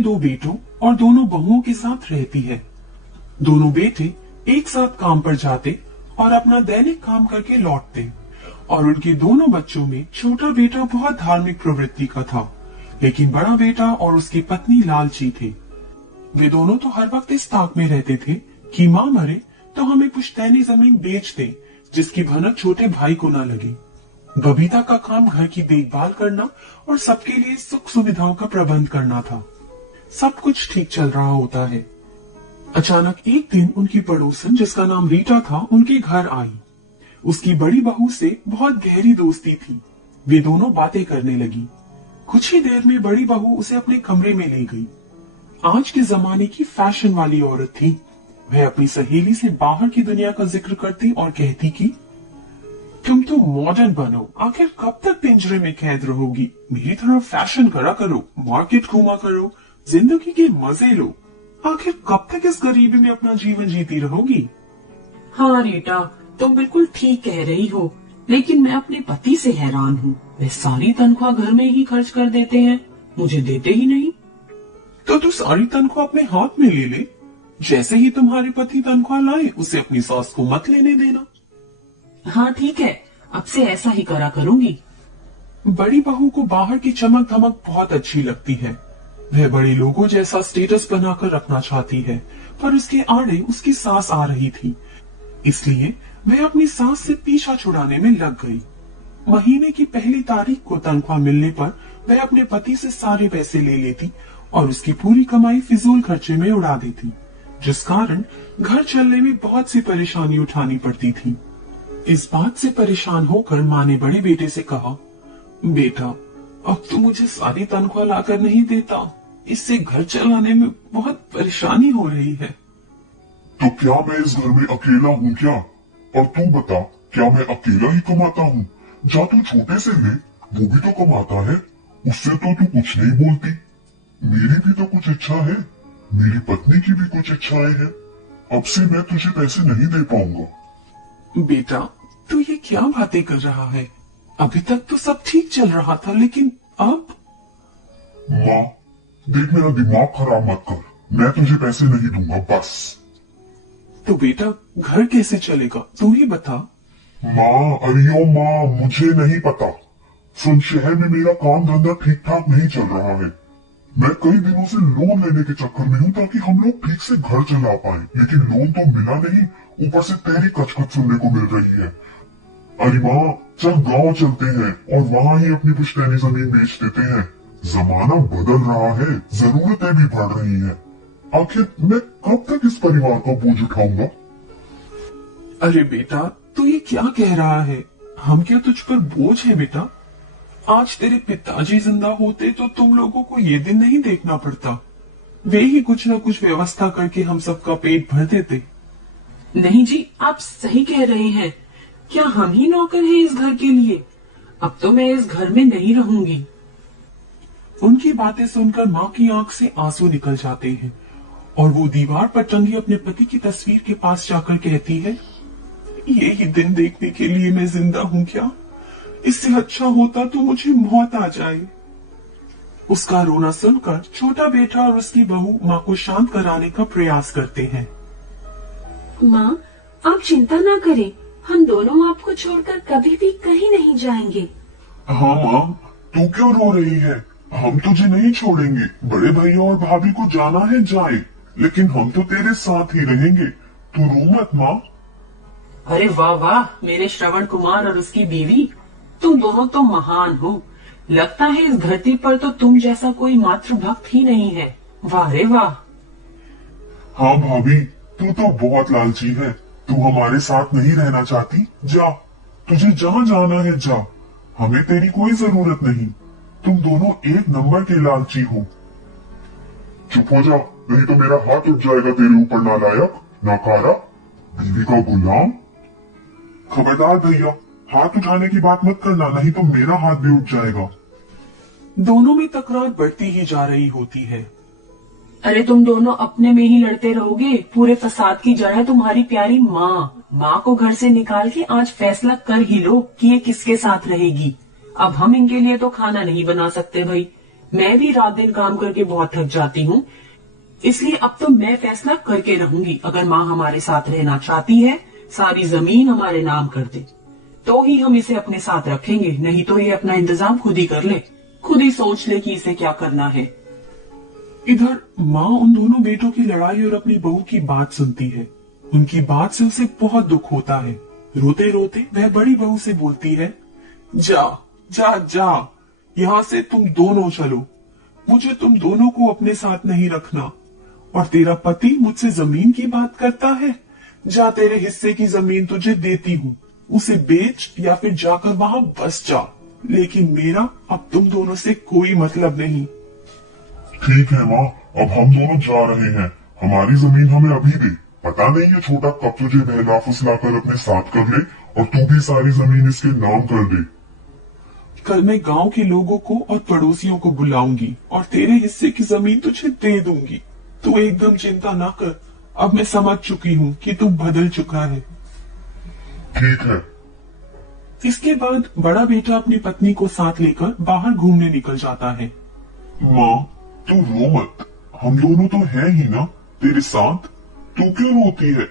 दो बेटों और दोनों बहुओं के साथ रहती है। दोनों बेटे एक साथ काम पर जाते और अपना दैनिक काम करके लौटते और उनके दोनों बच्चों में छोटा बेटा बहुत धार्मिक प्रवृत्ति का था, लेकिन बड़ा बेटा और उसकी पत्नी लालची थे। वे दोनों तो हर वक्त इस ताक में रहते थे कि माँ मरे तो हमें पुश्तैनी जमीन बेच दे जिसकी भनक छोटे भाई को न लगे। बबीता का काम घर की देखभाल करना और सबके लिए सुख सुविधाओं का प्रबंध करना था। सब कुछ ठीक चल रहा होता है। अचानक एक दिन उनकी पड़ोसन जिसका नाम रीटा था उनके घर आई। उसकी बड़ी बहू से बहुत गहरी दोस्ती थी। वे दोनों बातें करने लगी। कुछ ही देर में बड़ी बहू उसे अपने कमरे में ले गई। आज के जमाने की फैशन वाली औरत थी। वह अपनी सहेली से बाहर की दुनिया का जिक्र करती और कहती कि तुम तो मॉडर्न बनो, आखिर कब तक पिंजरे में कैद रहोगी? मेरी तरह फैशन करा करो, मार्केट घूमा करो, जिंदगी के मजे लो। आखिर कब तक इस गरीबी में अपना जीवन जीती रहोगी? हाँ रीटा, तुम बिल्कुल ठीक कह रही हो, लेकिन मैं अपने पति से हैरान हूँ। वे सारी तनख्वाह घर में ही खर्च कर देते हैं, मुझे देते ही नहीं। तो तू सारी तनख्वाह अपने हाथ में ले ले। जैसे ही तुम्हारे पति तनख्वाह लाए उसे अपनी सास को मत लेने देना। हाँ ठीक है, अब से ऐसा ही करा करूंगी। बड़ी बहू को बाहर की चमक धमक बहुत अच्छी लगती है। वह बड़े लोगों जैसा स्टेटस बनाकर रखना चाहती है, पर उसके आड़े उसकी सास आ रही थी, इसलिए वह अपनी सास से पीछा छुड़ाने में लग गई। महीने की पहली तारीख को तनख्वाह मिलने पर वह अपने पति से सारे पैसे ले लेती और उसकी पूरी कमाई फिजूल खर्चे में उड़ा देती, जिस कारण घर चलने में बहुत सी परेशानी उठानी पड़ती थी। इस बात से परेशान होकर माँ ने बड़े बेटे से कहा, बेटा अब तो मुझे सारी तनख्वाह लाकर नहीं देता, इससे घर चलाने में बहुत परेशानी हो रही है। तो क्या मैं इस घर में अकेला हूँ क्या? और तू बता, क्या मैं अकेला ही कमाता हूँ? जा तू छोटे से ले, वो भी तो कमाता है, उससे तो तू कुछ नहीं बोलती। मेरी भी तो कुछ इच्छा है, मेरी पत्नी की भी कुछ इच्छाएं हैं। अब से मैं तुझे पैसे नहीं दे पाऊंगा। बेटा तू ये क्या बातें कर रहा है? अभी तक तो सब ठीक चल रहा था, लेकिन अब? माँ देख, मेरा दिमाग खराब मत कर, मैं तुझे पैसे नहीं दूंगा बस। तो बेटा घर कैसे चलेगा, तू ही बता। माँ, अरे माँ, मुझे नहीं पता। सुन, शहर में मेरा काम धंधा ठीक ठाक नहीं चल रहा है। मैं कई दिनों से लोन लेने के चक्कर में हूँ ताकि हम लोग ठीक से घर चला पाए, लेकिन लोन तो मिला नहीं, ऊपर से तेरी कचकच सुनने को मिल रही है। अरे माँ, चल गांव चलते हैं और वहाँ ही अपनी पुश्तैनी जमीन बेच देते हैं। जमाना बदल रहा है, जरूरतें भी बढ़ रही हैं। आखिर मैं कब तक इस परिवार का बोझ उठाऊंगा? अरे बेटा तू ये क्या कह रहा है? हम क्या तुझ पर बोझ है बेटा? आज तेरे पिताजी जिंदा होते तो तुम लोगों को ये दिन नहीं देखना पड़ता। वे ही कुछ न कुछ व्यवस्था करके हम सबका पेट भर देते। नहीं जी, आप सही कह रहे हैं। क्या हम ही नौकर हैं इस घर के लिए? अब तो मैं इस घर में नहीं रहूंगी। उनकी बातें सुनकर माँ की आंख से आंसू निकल जाते हैं और वो दीवार पर टंगी अपने पति की तस्वीर के पास जाकर कहती है, ये ही दिन देखने के लिए मैं जिंदा हूँ क्या? इससे अच्छा होता तो मुझे मौत आ जाए। उसका रोना सुनकर छोटा बेटा और उसकी बहू माँ को शांत कराने का प्रयास करते हैं। माँ, आप चिंता ना करें, हम दोनों आपको छोड़कर कभी भी कहीं नहीं जाएंगे। हाँ माँ, तू क्यों रो रही है? हम तुझे नहीं छोड़ेंगे। बड़े भैया और भाभी को जाना है जाए, लेकिन हम तो तेरे साथ ही रहेंगे। तू रो मत माँ। अरे वाह वाह, मेरे श्रवण कुमार और उसकी बीवी, तुम दोनों तो महान हो। लगता है इस धरती पर तो तुम जैसा कोई मातृभक्त ही नहीं है। वाह रे वाह। हाँ भाभी, तू तो बहुत लालची है। तू हमारे साथ नहीं रहना चाहती? जा, तुझे जहाँ जाना है जा, हमें तेरी कोई जरूरत नहीं। तुम दोनों एक नंबर के लालची हो। चुप हो जा, नहीं तो मेरा हाथ उठ जाएगा तेरे ऊपर, नालायक, नाकारा, बीवी का गुलाम। खबरदार भैया, हाथ उठाने की बात मत करना, नहीं तो मेरा हाथ भी उठ जाएगा। दोनों में तकरार बढ़ती ही जा रही होती है। अरे तुम दोनों अपने में ही लड़ते रहोगे। पूरे फसाद की जड़ है तुम्हारी प्यारी माँ। माँ को घर से निकाल के आज फैसला कर ही लो कि ये किसके साथ रहेगी। अब हम इनके लिए तो खाना नहीं बना सकते भाई। मैं भी रात दिन काम करके बहुत थक जाती हूँ, इसलिए अब तो मैं फैसला करके रहूंगी। अगर माँ हमारे साथ रहना चाहती है, सारी जमीन हमारे नाम कर दे, तो ही हम इसे अपने साथ रखेंगे, नहीं तो ये अपना इंतजाम खुद ही कर ले, खुद ही सोच ले कि इसे क्या करना है। इधर माँ उन दोनों बेटों की लड़ाई और अपनी बहू की बात सुनती है। उनकी बात से उसे बहुत दुख होता है। रोते रोते वह बड़ी बहू से बोलती है, जा जा जा, यहाँ से तुम दोनों चलो, मुझे तुम दोनों को अपने साथ नहीं रखना। और तेरा पति मुझसे जमीन की बात करता है, जा तेरे हिस्से की जमीन तुझे देती हूँ, उसे बेच या फिर जाकर वहां बस जा, लेकिन मेरा अब तुम दोनों से कोई मतलब नहीं। ठीक है माँ, अब हम दोनों जा रहे हैं, हमारी जमीन हमें अभी दे। पता नहीं ये छोटा कब तुझे बहला फुसला कर अपने साथ कर ले और तू भी सारी जमीन इसके नाम कर दे। कल मैं गांव के लोगों को और पड़ोसियों को बुलाऊंगी और तेरे हिस्से की जमीन तुझे दे दूंगी। तू एकदम चिंता ना कर, अब मैं समझ चुकी हूँ कि तू बदल चुका है। ठीक है। इसके बाद बड़ा बेटा अपनी पत्नी को साथ लेकर बाहर घूमने निकल जाता है। माँ तू रो मत, हम दोनों तो हैं ही ना तेरे साथ, तू क्यों रोती है?